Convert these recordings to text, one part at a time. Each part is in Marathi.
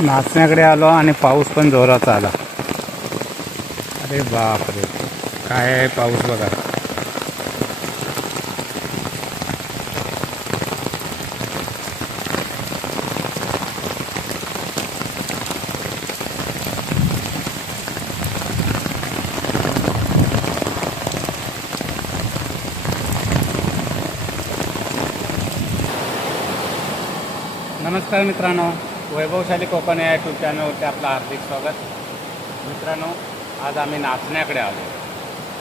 नाचण्याकडे आलो आणि पाऊस पण जोराचा आला. अरे बापरे, काय आहे पाऊस बघा. नमस्कार मित्रांनो, वैभवशाली कोकण या यूट्यूब चॅनलवरती आपलं हार्दिक स्वागत. मित्रांनो, आज आम्ही नाचण्याकडे आलो,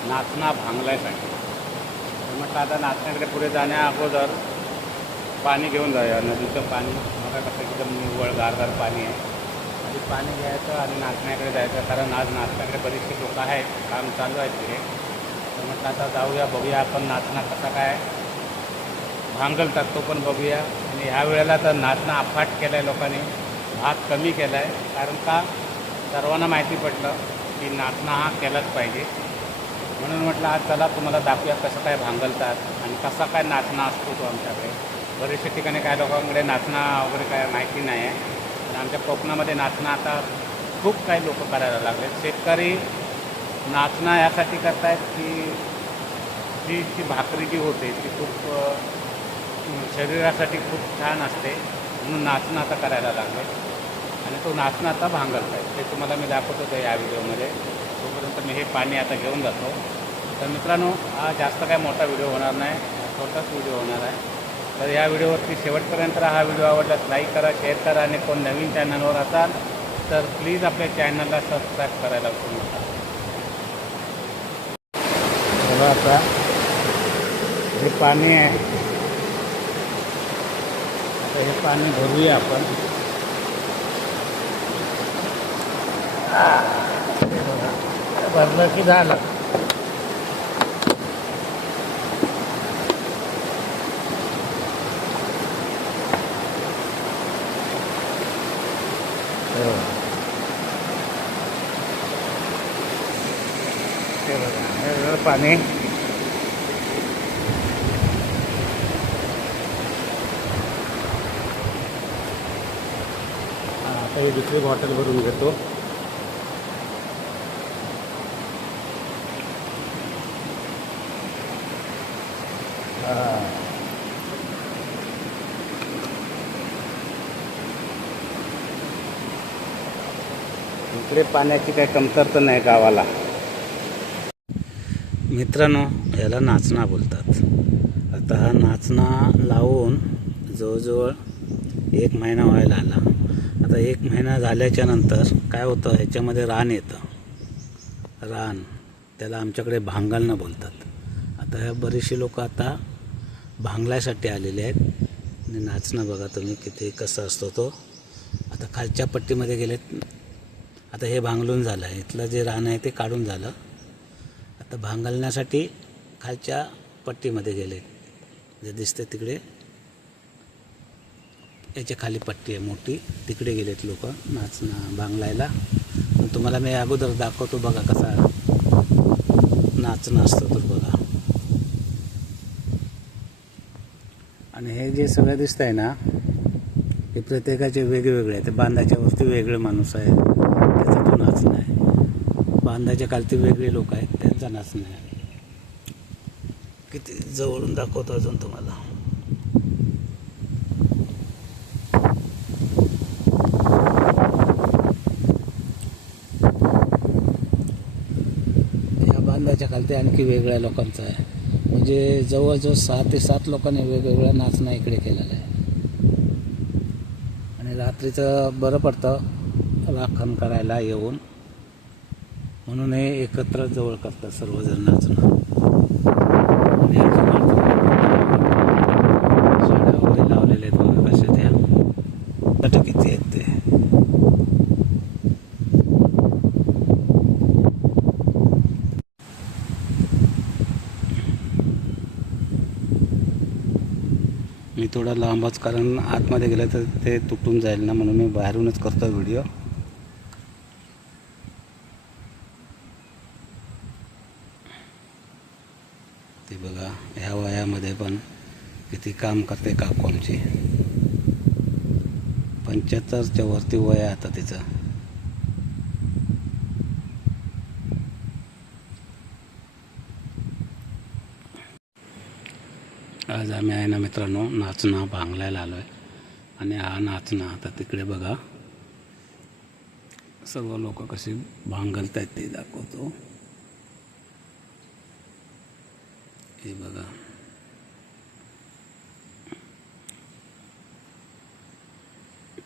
नाचणा भांगल्यासाठी. म्हटलं आता नाचण्याकडे पुढे जाण्या अगोदर पाणी घेऊन जाऊया, नदीचं पाणी. बघा कसं एकदम निव्वळ गारगार पाणी आहे. आधी पाणी घ्यायचं आणि नाचण्याकडे जायचं, कारण आज नाचण्याकडे बरीचशी लोकं आहेत, काम चालू आहे तिथे. तर म्हटलं आता जाऊया, बघूया आपण नाचणा कसा काय भांगलतात तो पण बघूया. आणि ह्या वेळेला तर नाचणं अफाट केलं आहे लोकांनी, भात कमी केला आहे. कारण का सर्वांना माहिती पडलं की नाचणं हा केलाच पाहिजे. म्हणून म्हटलं आज चला तुम्हाला दाखवूया कसं काय भांगलतात आणि कसा काय नाचणं असतो तो आमच्याकडे. बरेचशा ठिकाणी काय लोकांकडे नाचणं वगैरे काय माहिती नाही आहे. आणि आमच्या कोकणामध्ये नाचणं आता खूप काही लोक करायला लागले. शेतकरी नाचणं यासाठी करतायत की जी भाकरी जी होते ती खूप शरीरासाठी खूप छान असते, म्हणून नाचणं आता करायला लागले. आणि तो नाचणं आता भांगलत आहे, ते तुम्हाला मी दाखवत होतो या व्हिडिओमध्ये. तोपर्यंत मी हे पाणी आता घेऊन जातो. तर मित्रांनो, हा जास्त काय मोठा व्हिडिओ होणार नाही, छोटाच व्हिडिओ होणार आहे. तर या व्हिडिओवरती शेवटपर्यंत हा व्हिडिओ आवडल्यास लाईक करा, शेअर करा. आणि कोण नवीन चॅनलवर असाल तर प्लीज आपल्या चॅनलला सबस्क्राईब करायला विसरू नका. बघा आता हे पाणी आहे, हे पाणी भरूया आपण. भरलं की झालं. हे बघा, हे पाणी ही दुसरी बॉटल भरून घेतो. इकडे पाण्याची काही कमतरता नाही गावाला. मित्रांनो, याला नाचणा बोलतात. आता हा नाचणा लावून जवळजवळ 1 महिना व्हायला आला. आता 1 महिना झाल्याच्या नंतर काय होतं, ह्याच्यामध्ये रान येतं. रान त्याला आमच्याकडे भांगलणं बोलतात. आता ह्या बरेचसे लोक आता भांगल्यासाठी आलेले आहेत. आणि नाचणं बघा तुम्ही किती कसं असतो तो. आता खालच्या पट्टीमध्ये गेलेत. आता हे भांगलून झालं आहे, इथलं जे रान आहे ते काढून झालं. आता भांगलण्यासाठी खालच्या पट्टीमध्ये गेले, जे दिसते तिकडे याच्या खाली पट्टी आहे मोठी, तिकडे गेलेत लोक नाचणं भांगलायला. तुम्हाला मी अगोदर दाखवतो बघा कसा नाचणं असतं तर बघा. आणि हे जे सगळं दिसत आहे ना, हे प्रत्येकाचे वेगवेगळे आहे. ते बांधाच्या वरती वेगळे माणूस आहे, त्याचा तो नाचणं आहे. बांधाच्या खालती वेगळे लोक आहेत, त्यांचा नाचणं आहे. किती जवळून दाखवतो अजून तुम्हाला. बांधाच्या खालती आणखी वेगळ्या लोकांचं आहे. म्हणजे जवळजवळ 6 ते 7 लोकांनी वेगवेगळ्या नाचणं इकडे केलेलं आहे. आणि रात्रीचं बरं पडतं राखण करायला येऊन, म्हणून हे एकत्र जवळ करतात सर्वजण नाचणं. साड्या वगैरे लावलेले आहेत बघा कशा त्या किती आहेत ते. मी थोडा लांबच, कारण आतमध्ये गेलं तर ते तुटून जाईल ना, म्हणून मी बाहेरूनच करतो व्हिडिओ. ते बघा ह्या वयामध्ये पण किती काम करते काकू आमची. 75च्या वरती वय आहे आता तिचं. आज आम्ही आहे ना मित्रांनो नाचना भांगलायला आलो आहे. आणि हा नाचना आता तिकडे बघा सर्व लोक कशी भांगलत आहेत ते दाखवतो. हे बघा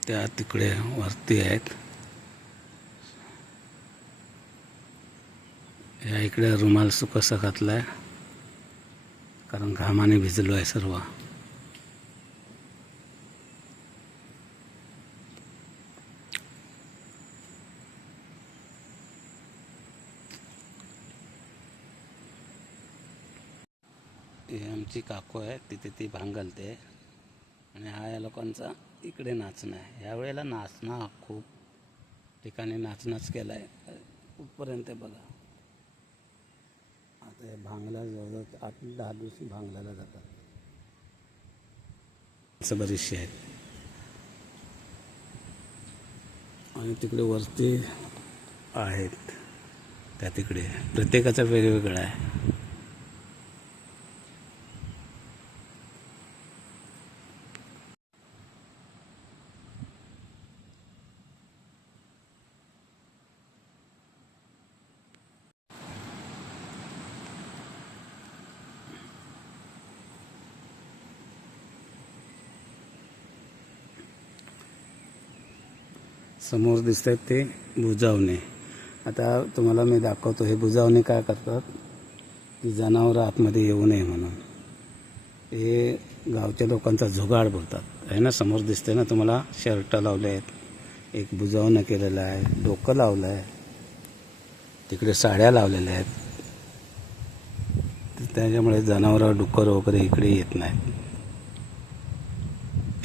त्या तिकडे वरती आहेत. या इकडे रुमाल सुकसा घातला आहे कारण घामाने भिजलो आहे सर्व. ही आमची काकू आहे, तिथे ती भांगलते. आणि हा या लोकांचा इकडे नाचणं आहे. यावेळेला नाचणं हा खूप ठिकाणी नाचनाच केला आहे कुठपर्यंत बघा. आता हे भांगला जवळजवळ 8-10 दिवस भांगल्याला जातात. असं बरीचशी आहेत. आणि तिकडे वरती आहेत त्या तिकडे प्रत्येकाचं वेगवेगळं आहे. समोर दिसत आहेत ते बुजावणे. आता तुम्हाला मी दाखवतो हे बुजावणे काय करतात की जनावरं आतमध्ये येऊ नये म्हणून. हे गावच्या लोकांचा जुगाड बोलतात आहे ना. समोर दिसते ना तुम्हाला शर्ट लावले आहेत, एक बुजावणं केलेलं आहे, डोकं लावलं आहे, तिकडे साड्या लावलेल्या आहेत. त्याच्यामुळे जनावरं डुक्कर वगैरे इकडे येत नाहीत.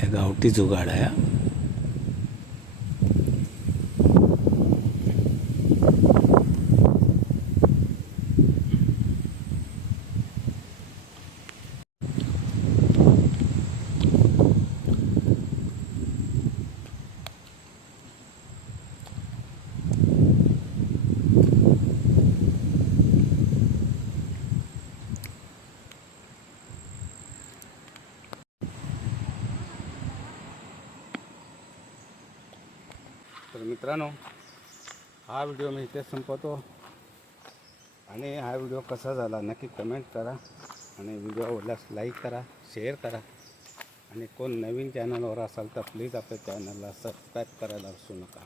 हे गावठी जुगाड आहे. तर मित्रांनो हा व्हिडिओ मी इथे संपवतो. आणि हा व्हिडिओ कसा झाला नक्की कमेंट करा. आणि व्हिडिओ आवडल्यास लाईक करा, शेअर करा. आणि कोण नवीन चॅनलवर असाल तर प्लीज आपल्या चॅनलला सबस्क्राईब करायला विसरू नका.